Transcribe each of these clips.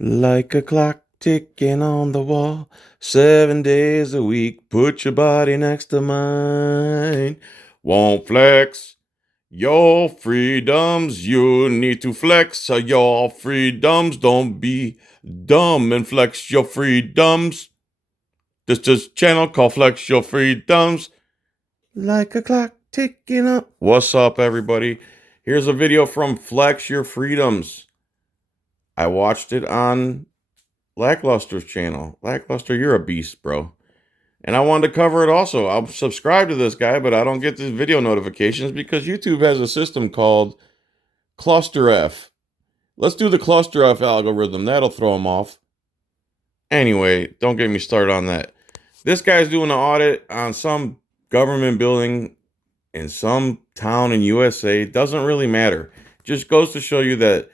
Like a clock ticking on the wall, 7 days a week, put your body next to mine. Won't flex your freedoms, you need to flex your freedoms. Don't be dumb and flex your freedoms. This channel called Flex Your Freedoms. Like a clock ticking up. What's up, everybody? Here's a video from Flex Your Freedoms. I watched it on Lackluster's channel. Lackluster, you're a beast, bro. And I wanted to cover it also. I'm subscribed to this guy, but I don't get these video notifications because YouTube has a system called Cluster F. Let's do the Cluster F algorithm. That'll throw them off. Anyway, don't get me started on that. This guy's doing an audit on some government building in some town in USA. Doesn't really matter. Just goes to show you that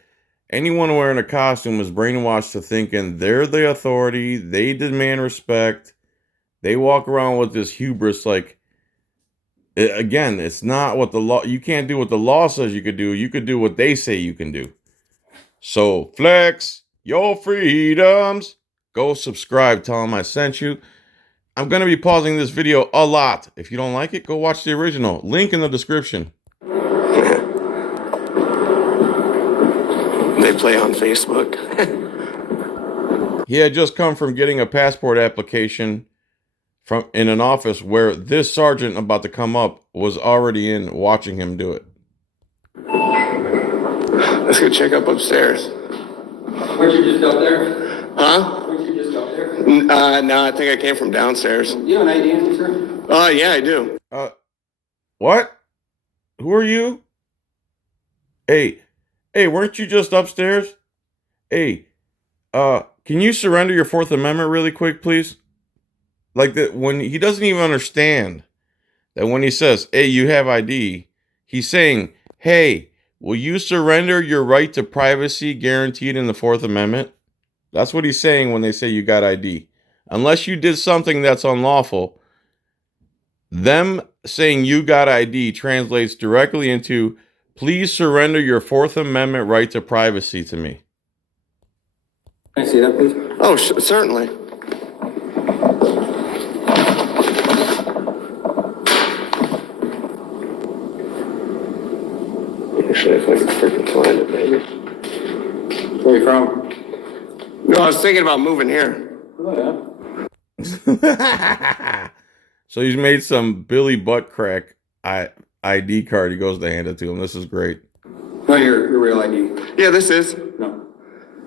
anyone wearing a costume is brainwashed to thinking they're the authority, they demand respect, they walk around with this hubris like, again, it's not what the law, you can't do what the law says you could do what they say you can do. So, flex your freedoms. Go subscribe, tell them I sent you. I'm going to be pausing this video a lot. If you don't like it, go watch the original. Link in the description. They play on Facebook. He had just come from getting a passport application from in an office where this sergeant about to come up was already in watching him do it. Let's go check up upstairs. Weren't you just up there? Huh? Weren't you just up there? No, I think I came from downstairs. You have an ID on you, sir? Yeah, I do. What? Who are you? Hey, weren't you just upstairs? Hey, can you surrender your Fourth Amendment really quick, please? Like that, when he doesn't even understand that when he says, hey, you have ID, he's saying, hey, will you surrender your right to privacy guaranteed in the Fourth Amendment? That's what he's saying when they say you got ID. Unless you did something that's unlawful, them saying you got ID translates directly into, please surrender your Fourth Amendment right to privacy to me. Can I see that, please? Oh, certainly. Actually, if I can freaking find it, maybe. Where are you from? No, I was thinking about moving here. Oh, yeah. So he's made some Billy Butt Crack ID card. He goes to hand it to him. This is great. No, your real ID. Yeah, this is. No,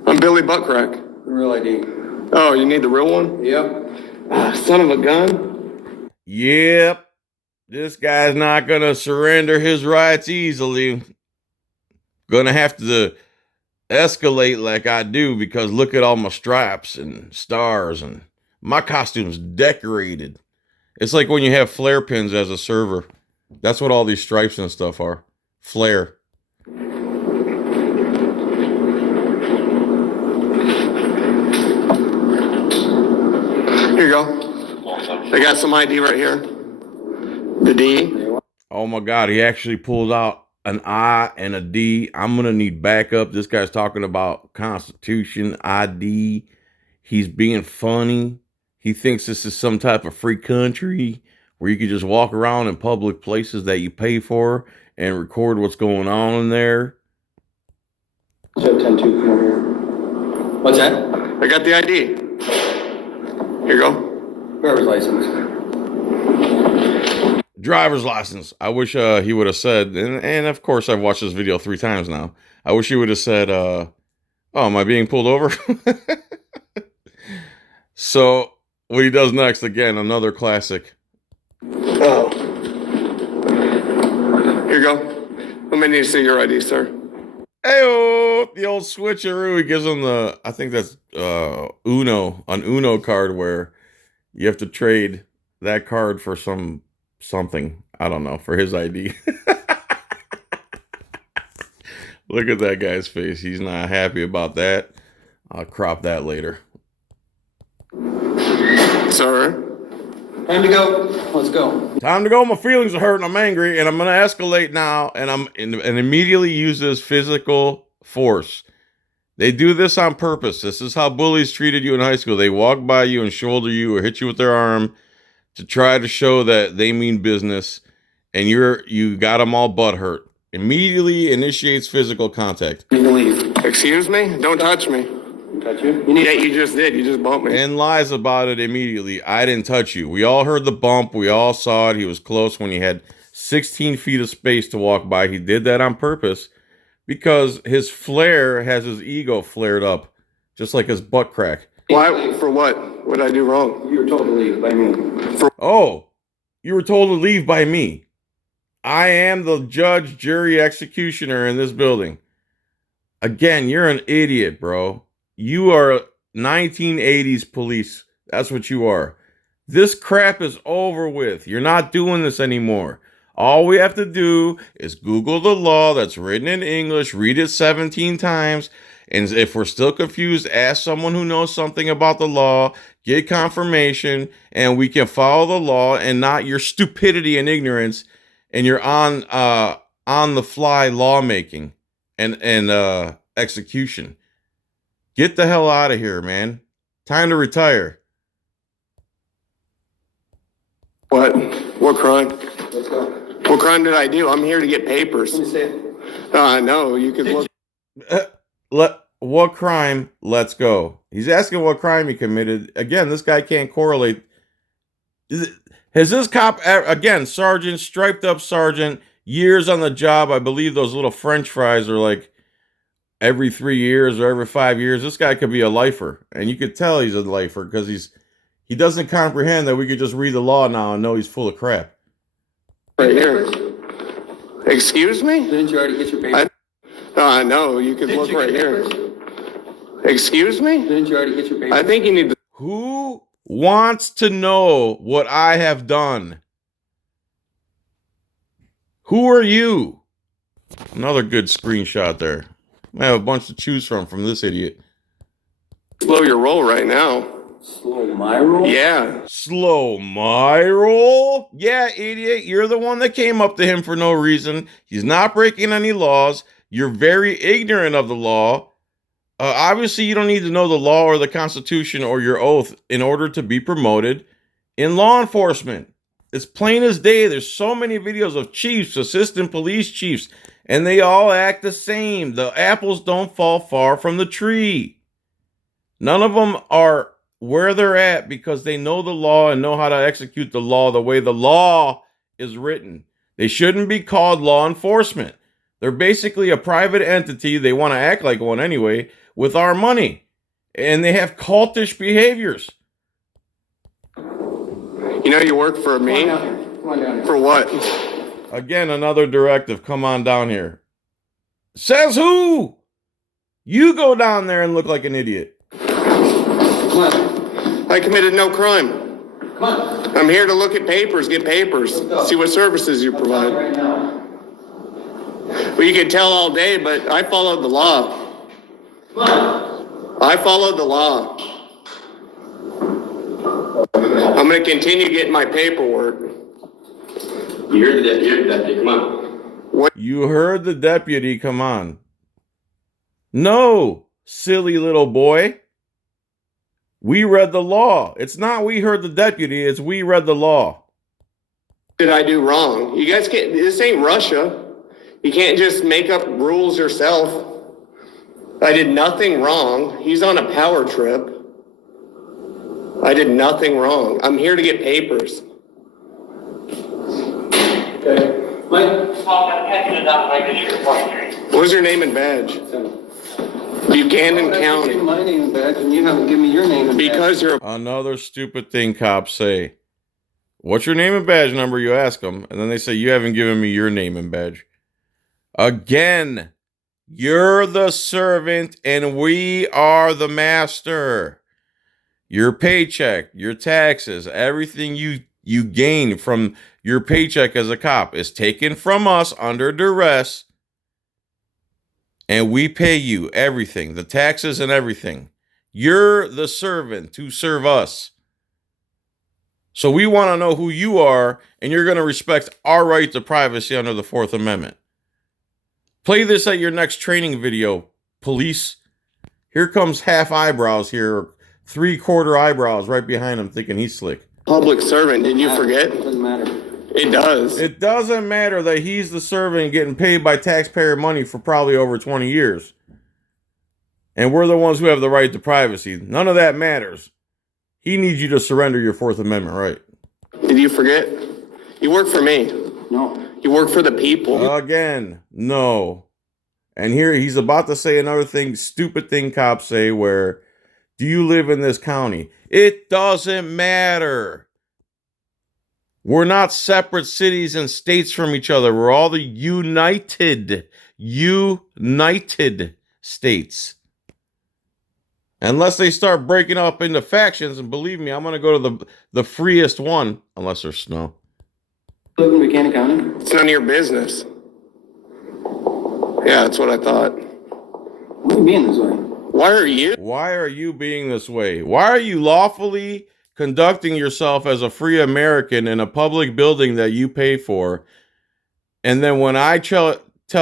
I'm Billy Buttcrack. your real ID. Oh, you need the real one? Yep. Son of a gun. Yep. This guy's not going to surrender his rights easily. Gonna have to escalate like I do because look at all my stripes and stars and my costume's decorated. It's like when you have flare pins as a server. That's what all these stripes and stuff are. Flare. Here you go. I got some ID right here. The D. Oh my God, he actually pulled out an I and a D. I'm going to need backup. This guy's talking about Constitution, ID. He's being funny. He thinks this is some type of free country where you can just walk around in public places that you pay for and record what's going on in there. So 10-2, come over here. What's that? I got the ID. Here you go. Driver's license. Driver's license. I wish he would have said, and of course I've watched this video 3 times now. I wish he would have said, oh, am I being pulled over? So what he does next, again, another classic. Oh. Here you go. I'm gonna need to see your ID, sir. Hey-oh, the old switcheroo. He gives him the, I think that's an Uno card where you have to trade that card for something. I don't know, for his ID. Look at that guy's face. He's not happy about that. I'll crop that later. Sir. Time to go. Let's go. Time to go. My feelings are hurt and I'm angry and I'm going to escalate now and immediately use this physical force. They do this on purpose. This is how bullies treated you in high school. They walk by you and shoulder you or hit you with their arm to try to show that they mean business, and you got them all butthurt. Immediately initiates physical contact. Excuse me? Don't touch me. Touch you? Yeah, you just did. You just bumped me. And lies about it immediately. I didn't touch you. We all heard the bump. We all saw it. He was close when he had 16 feet of space to walk by. He did that on purpose because his flare has his ego flared up, just like his butt crack. Why? For what? What did I do wrong? You were told to leave by me. Oh, you were told to leave by me. I am the judge, jury, executioner in this building. Again, you're an idiot, bro. You are 1980s police. That's what you are. This crap is over with. You're not doing this anymore. All we have to do is Google the law that's written in English, read it 17 times, and if we're still confused, ask someone who knows something about the law, get confirmation, and we can follow the law and not your stupidity and ignorance and your on the fly lawmaking and execution. Get the hell out of here, man. Time to retire. What? What crime? Let's go. What crime did I do? I'm here to get papers. Let me say it. No, you could look. What crime? Let's go. He's asking what crime he committed. Again, this guy can't correlate. Has this cop, again, sergeant, striped up sergeant, years on the job? I believe those little French fries are like every 3 years or every 5 years. This guy could be a lifer, and you could tell he's a lifer because he doesn't comprehend that we could just read the law now and know he's full of crap. Right here. Excuse me? Didn't you already get your papers? No, you could look right here. Excuse me? Didn't you already get your papers? I think you need to. Who wants to know what I have done? Who are you? Another good screenshot there. I have a bunch to choose from this idiot. Slow your roll right now. Slow my roll? Yeah. Slow my roll? Yeah, idiot. You're the one that came up to him for no reason. He's not breaking any laws. You're very ignorant of the law. Obviously, you don't need to know the law or the Constitution or your oath in order to be promoted in law enforcement. It's plain as day. There's so many videos of chiefs, assistant police chiefs, and they all act the same. The apples don't fall far from the tree. None of them are where they're at because they know the law and know how to execute the law the way the law is written. They shouldn't be called law enforcement. They're basically a private entity. They want to act like one anyway with our money. And they have cultish behaviors. You know you work for me? Come on down here. For what? Again, another directive. Come on down here. Says who? You go down there and look like an idiot. Come on. I committed no crime. Come on. I'm here to look at papers, get papers, see what services you provide. Right now. Well, you can tell all day, but I followed the law. Come on. I followed the law. I'm going to continue getting my paperwork. You heard the deputy. Come on. What? You heard the deputy. Come on. No, silly little boy. We read the law. It's not we heard the deputy. It's we read the law. Did I do wrong? You guys can't, this ain't Russia. You can't just make up rules yourself. I did nothing wrong. He's on a power trip. I did nothing wrong. I'm here to get papers. Okay. Mike? What was your name and badge? Buchanan County. My name and badge, and you haven't given me your name and badge. Because you're Another stupid thing cops say. What's your name and badge number? You ask them. And then they say, you haven't given me your name and badge. Again, you're the servant and we are the master. Your paycheck, your taxes, everything you gain from your paycheck as a cop is taken from us under duress. And we pay you everything, the taxes and everything. You're the servant to serve us. So we want to know who you are, and you're going to respect our right to privacy under the Fourth Amendment. Play this at your next training video, police. Here comes half eyebrows here, 3/4 eyebrows right behind him, thinking he's slick. Public servant, did you forget? It doesn't matter. It does. It doesn't matter that he's the servant getting paid by taxpayer money for probably over 20 years. And we're the ones who have the right to privacy. None of that matters. He needs you to surrender your Fourth Amendment right. Did you forget? You work for me. No. You work for the people. Again, no. And here he's about to say another thing, stupid thing cops say, where, do you live in this county? It doesn't matter. We're not separate cities and states from each other. We're all the United States. Unless they start breaking up into factions, and believe me, I'm going to go to the freest one, unless there's snow. Live in Buchanan County? It's none of your business. Yeah, that's what I thought. Why are you being this way? Why are you? Why are you being this way? Why are you lawfully conducting yourself as a free American in a public building that you pay for? And then when I tell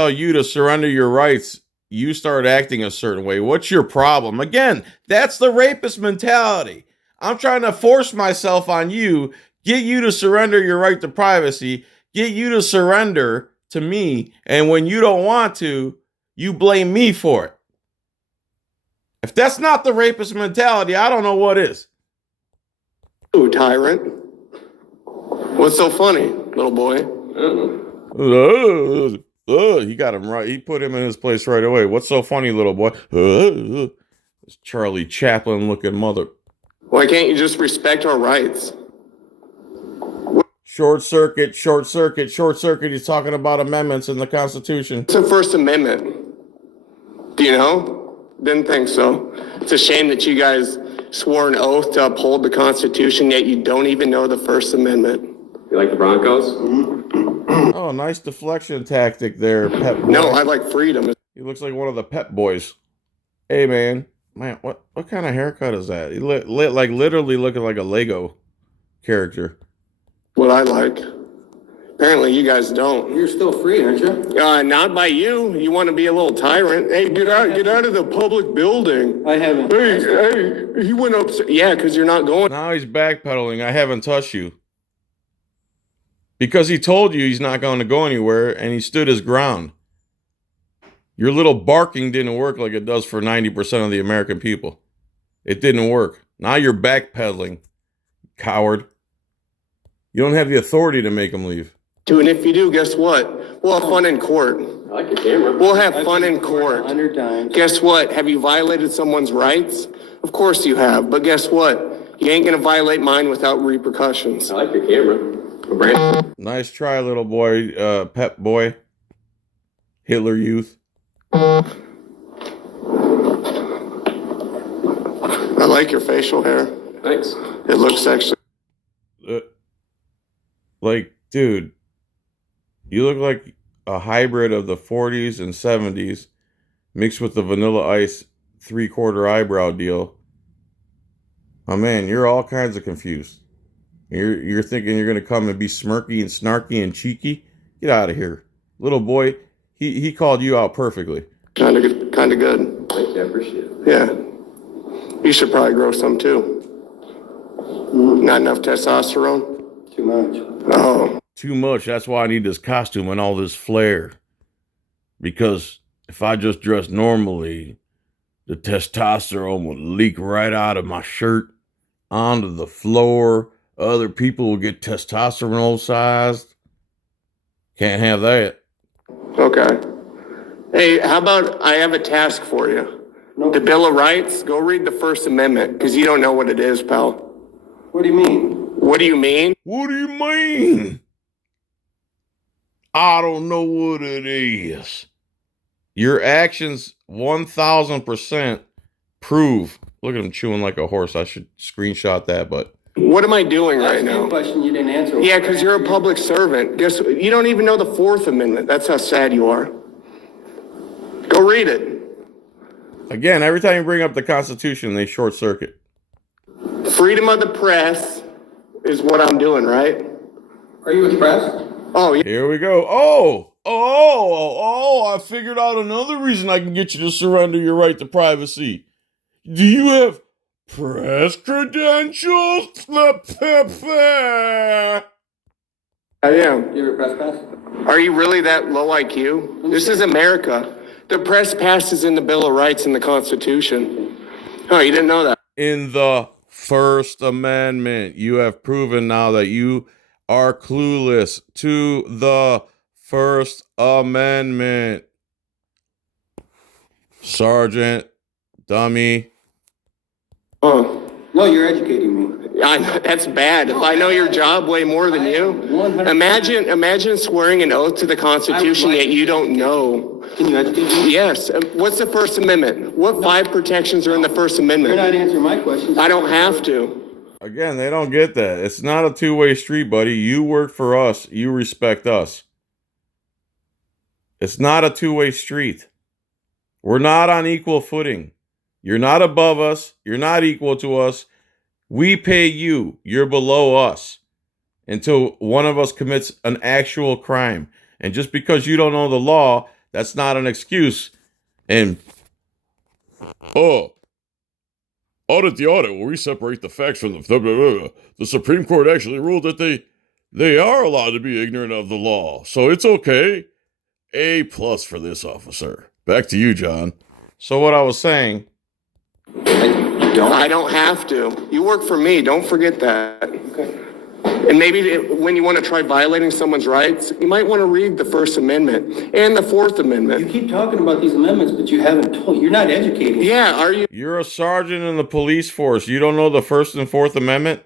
you to surrender your rights, you start acting a certain way. What's your problem? Again, that's the rapist mentality. I'm trying to force myself on you, get you to surrender your right to privacy, get you to surrender to me, and when you don't want to, you blame me for it. If that's not the rapist mentality, I don't know what is. Ooh, tyrant. What's so funny, little boy? He got him right. He put him in his place right away. What's so funny, little boy? This Charlie Chaplin looking mother. Why can't you just respect our rights? Short circuit. He's talking about amendments in the Constitution. It's the First Amendment. Do you know? Didn't think so. It's a shame that you guys swore an oath to uphold the Constitution, yet you don't even know the First Amendment. You like the Broncos? Oh, nice deflection tactic there, Pep Boy. No, I like freedom. He looks like one of the Pep Boys. Hey, man, what kind of haircut is that? He like literally looking like a Lego character. What I like. Apparently, you guys don't. You're still free, aren't you? Not by you. You want to be a little tyrant. Hey, get out of the public building. I haven't. Hey, he went up. Yeah, because you're not going. Now he's backpedaling. I haven't touched you. Because he told you he's not going to go anywhere, and he stood his ground. Your little barking didn't work like it does for 90% of the American people. It didn't work. Now you're backpedaling, coward. You don't have the authority to make him leave. And if you do, guess what? We'll have fun in court. I like your camera. We'll have fun in court. 100 times. Guess what? Have you violated someone's rights? Of course you have. But guess what? You ain't going to violate mine without repercussions. I like your camera. Nice try, little boy, Pep Boy. Hitler Youth. I like your facial hair. Thanks. It looks actually. Like, dude, you look like a hybrid of the 40s and 70s mixed with the Vanilla Ice 3/4 eyebrow deal. Oh man, you're all kinds of confused. You're thinking you're gonna come and be smirky and snarky and cheeky? Get out of here, little boy. He called you out perfectly. Kind of good. Thank you, I appreciate it. Yeah. You should probably grow some too. Not enough testosterone. Too much. Oh. Too much. That's why I need this costume and all this flair. Because if I just dressed normally, the testosterone would leak right out of my shirt onto the floor. Other people will get testosterone-sized. Can't have that. Okay. Hey, how about I have a task for you? The Bill of Rights, go read the First Amendment, because you don't know what it is, pal. What do you mean? What do you mean? What do you mean? I don't know what it is. Your actions 1,000% prove. Look at him chewing like a horse. I should screenshot that, but. What am I doing That's right the now? question you didn't answer. Yeah, because you're a public servant. Guess what? You don't even know the Fourth Amendment. That's how sad you are. Go read it. Again, every time you bring up the Constitution, they short circuit. Freedom of the press is what I'm doing, right? Are you impressed? Oh, yeah. Here we go. I figured out another reason I can get you to surrender your right to privacy. Do you have press credentials? I am. You have a press pass? Are you really that low IQ? This is America. The press pass is in the Bill of Rights and the Constitution. Oh, you didn't know that? In the First Amendment, you have proven now that you are clueless to the First Amendment. Sergeant, dummy. Oh, No, you're educating me. that's bad. If I know your job way more than you, 100%. imagine swearing an oath to the Constitution yet you don't know. Can you educate me? Yes. What's the First Amendment? What 5 protections are in the First You're Amendment? not answering my questions. I don't have to. Again, they don't get that. It's not a two-way street, buddy. You work for us. You respect us. It's not a two-way street. We're not on equal footing. You're not above us. You're not equal to us. We pay you. You're below us until one of us commits an actual crime. And just because you don't know the law, that's not an excuse. And, audit the audit where we separate the facts from the Supreme Court actually ruled that they are allowed to be ignorant of the law. So it's okay. A+ for this officer. Back to you, John. So what I was saying, I don't have to. You work for me. Don't forget that. Okay. And maybe when you want to try violating someone's rights, you might want to read the First Amendment and the Fourth You Amendment. keep talking about these amendments, but you haven't told, you're not educating. Yeah, are you? you're a sergeant in the police force. You don't know the First and Fourth Amendment?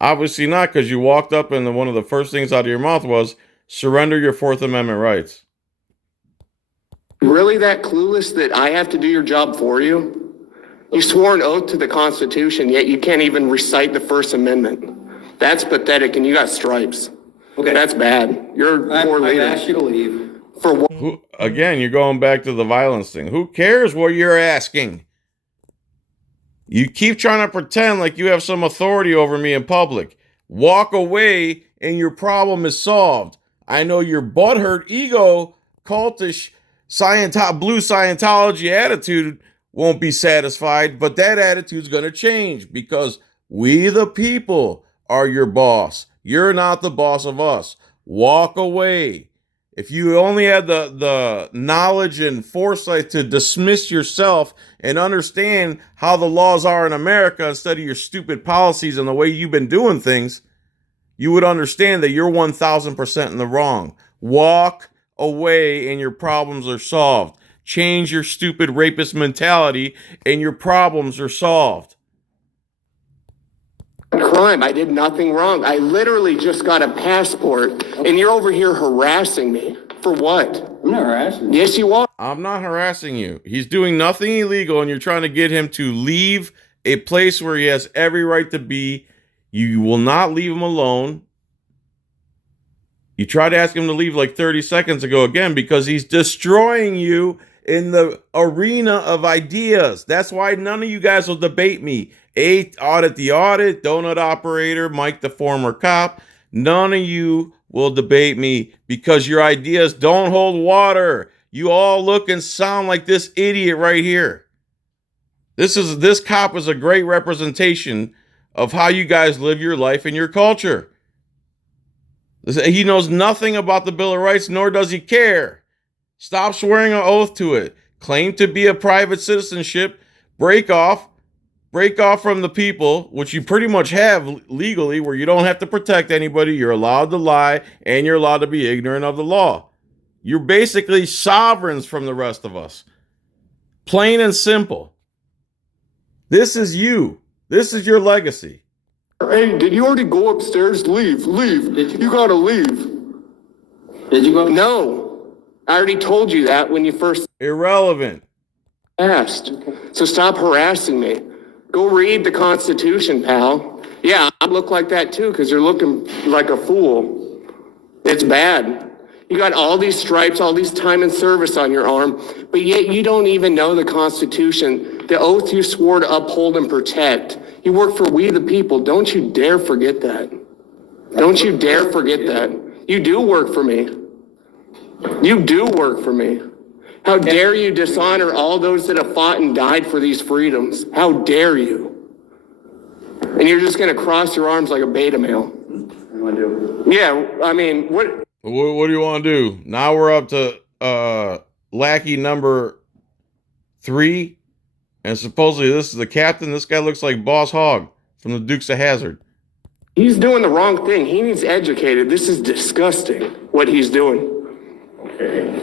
Obviously not, because you walked up and one of the first things out of your mouth was surrender your Fourth Amendment rights. Really that clueless that I have to do your job for you? You swore an oath to the Constitution, yet you can't even recite the First Amendment. That's pathetic, and you got stripes. Okay. That's bad. You're a poor I've leader. asked you to leave. For what? Again, you're going back to the violence thing. Who cares what you're asking? You keep trying to pretend like you have some authority over me in public. Walk away and your problem is solved. I know your butthurt, ego, cultish, blue Scientology attitude won't be satisfied, but that attitude's going to change because we, the people, are your boss. You're not the boss of us. Walk away. If you only had the knowledge and foresight to dismiss yourself and understand how the laws are in America instead of your stupid policies and the way you've been doing things, you would understand that you're 1,000% in the wrong. Walk away and your problems are solved. Change your stupid rapist mentality and your problems are solved. Crime. I did nothing wrong. I literally just got a passport, and you're over here harassing me. For what? I'm not harassing you. Yes, you are. I'm not harassing you. He's doing nothing illegal and you're trying to get him to leave a place where he has every right to be. You will not leave him alone. You tried to ask him to leave like 30 seconds ago again because he's destroying you in the arena of ideas. That's why none of you guys will debate me. Audit the audit, donut operator, Mike the former cop. None of you will debate me because your ideas don't hold water. You all look and sound like this idiot right here. This cop is a great representation of how you guys live your life and your culture. He knows nothing about the Bill of Rights, nor does he care. Stop swearing an oath to it. Claim to be a private citizenship. Break off from the people, which you pretty much have legally, where you don't have to protect anybody. You're allowed to lie, and you're allowed to be ignorant of the law. You're basically sovereigns from the rest of us. Plain and simple. This is you. This is your legacy. Hey, did you already go upstairs? Leave. You gotta leave. Did you go? No. I already told you that when you first Irrelevant. asked. So stop harassing me. Go read the Constitution, pal. Yeah, I look like that too, because you're looking like a fool. It's bad. You got all these stripes, all these time and service on your arm, but yet you don't even know the Constitution, the oath you swore to uphold and protect. You work for we the people. Don't you dare forget that. Don't you dare forget that. You do work for me. You do work for me. How dare you dishonor all those that have fought and died for these freedoms? How dare you? And you're just going to cross your arms like a beta male. What do you want to do? Yeah, I mean, what do you want to do? Now we're up to lackey number 3. And supposedly this is the captain. This guy looks like Boss Hogg from the Dukes of Hazzard. He's doing the wrong thing. He needs educated. This is disgusting what he's doing. Okay.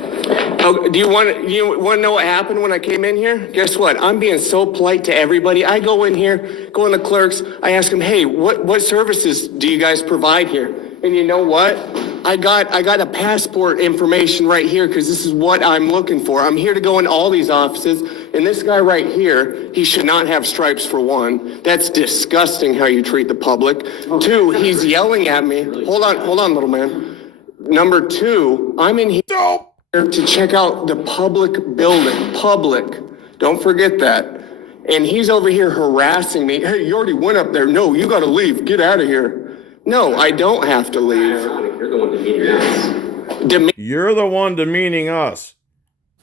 Oh, do you want to know what happened when I came in here? Guess what? I'm being so polite to everybody. I go in here, go in the clerks. I ask them, hey, what services do you guys provide here? And you know what? I got a passport information right here because this is what I'm looking for. I'm here to go in all these offices. And this guy right here, he should not have stripes for one. That's disgusting how you treat the public. 2, he's yelling at me. Hold on, little man. Number 2, I'm in here to check out the public building. Public. Don't forget that. And he's over here harassing me. Hey, you already went up there. No, you got to leave. Get out of here. No, I don't have to leave. You're the one demeaning us. You're the one demeaning us.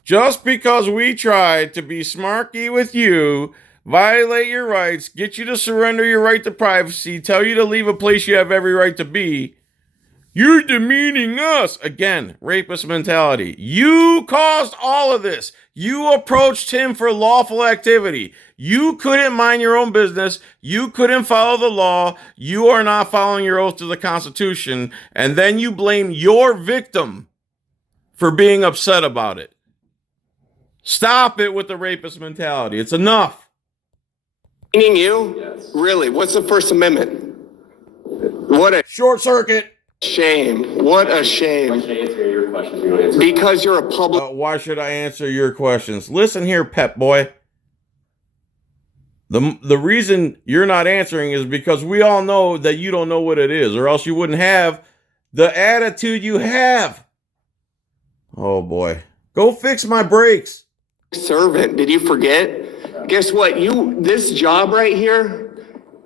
Just because we tried to be smarky with you, violate your rights, get you to surrender your right to privacy, tell you to leave a place you have every right to be, you're demeaning us. Again, rapist mentality. You caused all of this. You approached him for lawful activity. You couldn't mind your own business. You couldn't follow the law. You are not following your oath to the Constitution. And then you blame your victim for being upset about it. Stop it with the rapist mentality. It's enough. Meaning you? Yes. Really? What's the First Amendment? What a Short circuit. shame. What a Why shame. should I answer your questions? You don't answer. Because you're a public. Why should I answer your questions? Listen here, pep boy. The reason you're not answering is because we all know that you don't know what it is, or else you wouldn't have the attitude you have. Oh boy. Go fix my brakes. Servant. Did you forget? Guess what? This job right here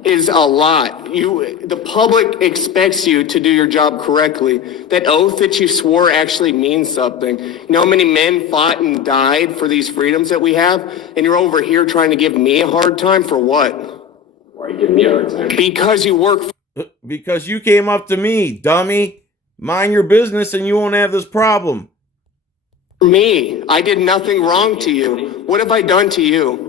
is a lot. The public expects you to do your job correctly. That oath that you swore actually means something. You know how many men fought and died for these freedoms that we have? And you're over here trying to give me a hard time for what? Why are you giving me a hard time? Because you work Because you came up to me, dummy. Mind your business and you won't have this problem. for me. I did nothing wrong to you. What have I done to you?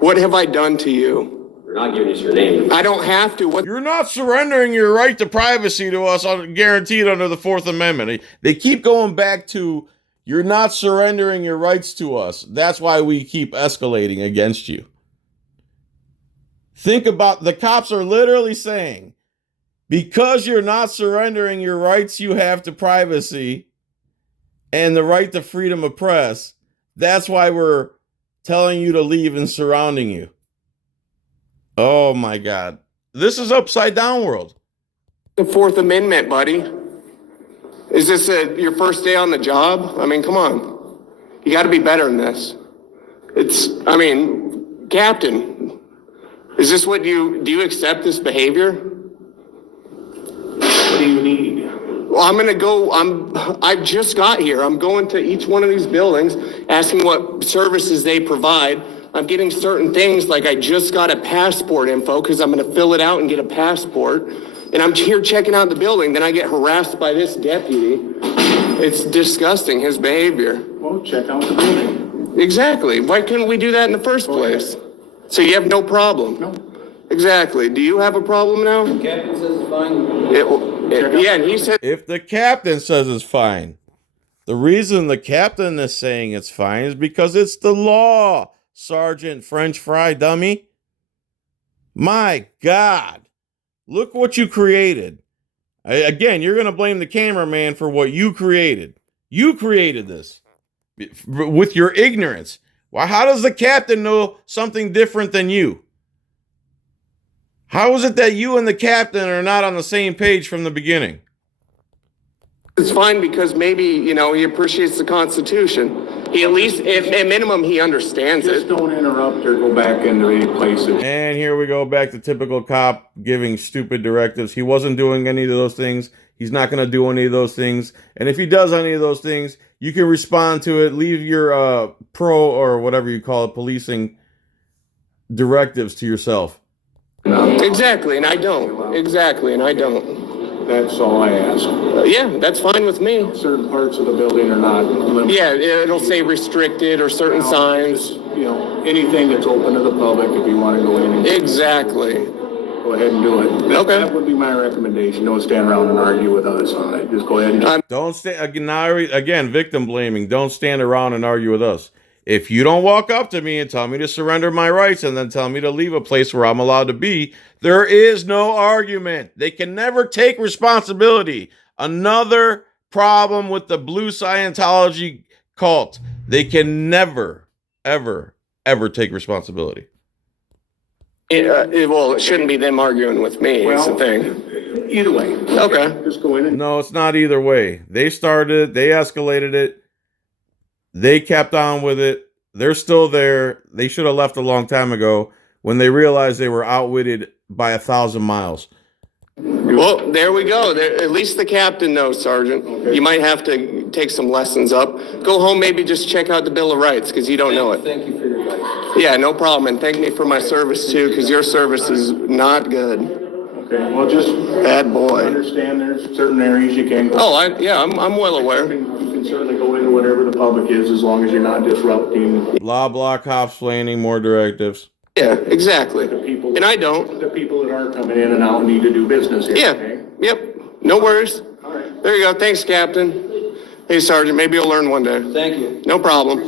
What have I done to you? We're not giving us your name. I don't have to. What? You're not surrendering your right to privacy to us, guaranteed under the Fourth Amendment. They keep going back to, you're not surrendering your rights to us. That's why we keep escalating against you. Think about, the cops are literally saying, because you're not surrendering your rights you have to privacy and the right to freedom of press, that's why we're telling you to leave and surrounding you. Oh my God. This is upside down world. The Fourth Amendment, buddy. Is this your first day on the job? I mean, come on. You got to be better than this. Captain, is this what do you accept this behavior? What do you need? Well, I just got here. I'm going to each one of these buildings, asking what services they provide. I'm getting certain things, like I just got a passport info because I'm going to fill it out and get a passport. And I'm here checking out the building. Then I get harassed by this deputy. It's disgusting, his behavior. Well, check out the building. Exactly. Why couldn't we do that in the first place? So you have no problem? No. Exactly. Do you have a problem now? Captain says it's fine. Yeah, and he said If the captain says it's fine, the reason the captain is saying it's fine is because it's the law, Sergeant French fry dummy. My God. Look what you created. Again, you're going to blame the cameraman for what you created. You created this with your ignorance. Why? How does the captain know something different than you? How is it that you and the captain are not on the same page from the beginning? it's fine because maybe, he appreciates the Constitution. He at least, at minimum, he understands Just it. don't interrupt or go back into any places. And here we go back to typical cop giving stupid directives. He wasn't doing any of those things. He's not going to do any of those things. And if he does any of those things, you can respond to it. Leave your pro or whatever you call it, policing directives to yourself. Exactly, and I don't. Exactly, and I don't. That's all I ask. Yeah, that's fine with me. Certain parts of the building are not limited. Yeah, it'll say restricted or certain signs. You know, anything that's open to the public, if you want to go in and Exactly. go ahead and do it. Okay. That would be my recommendation. Don't stand around and argue with us on it. Just go ahead and. Don't stand again, victim blaming. Don't stand around and argue with us. If you don't walk up to me and tell me to surrender my rights and then tell me to leave a place where I'm allowed to be, there is no argument. They can never take responsibility. Another problem with the blue Scientology cult. They can never, ever, ever take responsibility. Well, it shouldn't be them arguing with me. It's the thing. Either way. Okay. Just go in and. No, it's not either way. They started it. They escalated it. They kept on with it. They're still there. They should have left a long time ago when they realized they were outwitted by 1,000 miles. Well, there we go. At least the captain knows, Sergeant. Okay. You might have to take some lessons up. Go home, maybe just check out the Bill of Rights because you don't know it. Thank you for your advice. Yeah, no problem. And thank me for my service too, because your service is not good. Okay, well, just. Bad boy. Understand there's certain areas you can go. Oh, I'm well aware. You can certainly go into whatever the public is as long as you're not disrupting Blah, blah, cops planning more directives. Yeah, exactly. the people. And I don't. The people that are coming in and out need to do business here. Yeah. Okay? Yep. No worries. All right. There you go. Thanks, Captain. Hey, Sergeant. Maybe you'll learn one day. Thank you. No problem.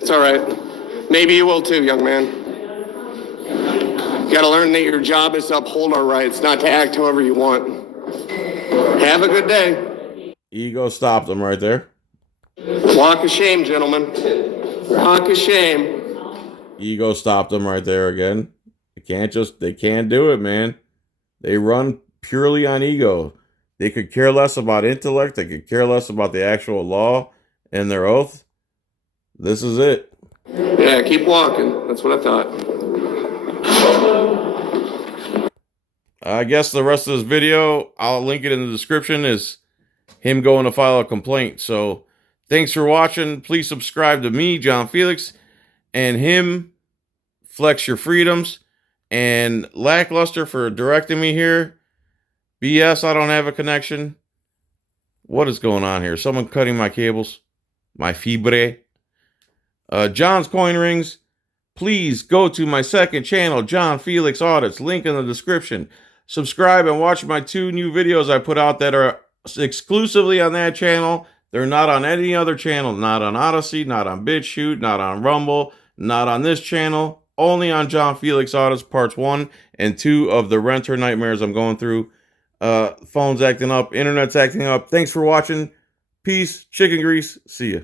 It's all right. Maybe you will too, young man. You gotta learn that your job is to uphold our rights, not to act however you want. Have a good day. Ego stopped them right there. Walk of shame, gentlemen. Walk of shame. Ego stopped them right there again. They can't do it, man. They run purely on ego. They could care less about intellect. They could care less about the actual law and their oath. This is it. Yeah, keep walking. That's what I thought. I guess the rest of this video, I'll link it in the description, is him going to file a complaint. So thanks for watching. Please subscribe to me, John Felix, and him, Flex Your Freedoms, and Lackluster for directing me here. BS, I don't have a connection. What is going on here? Someone cutting my cables? My fibre? John's Coin Rings. Please go to my second channel, John Felix Audits. Link in the description. Subscribe and watch my 2 new videos I put out that are exclusively on that channel. They're not on any other channel. Not on Odysee, not on BitChute, not on Rumble, not on this channel. Only on John Felix Audits parts 1 and 2 of the renter nightmares I'm going through. Phone's acting up. Internet's acting up. Thanks for watching. Peace. Chicken grease. See ya.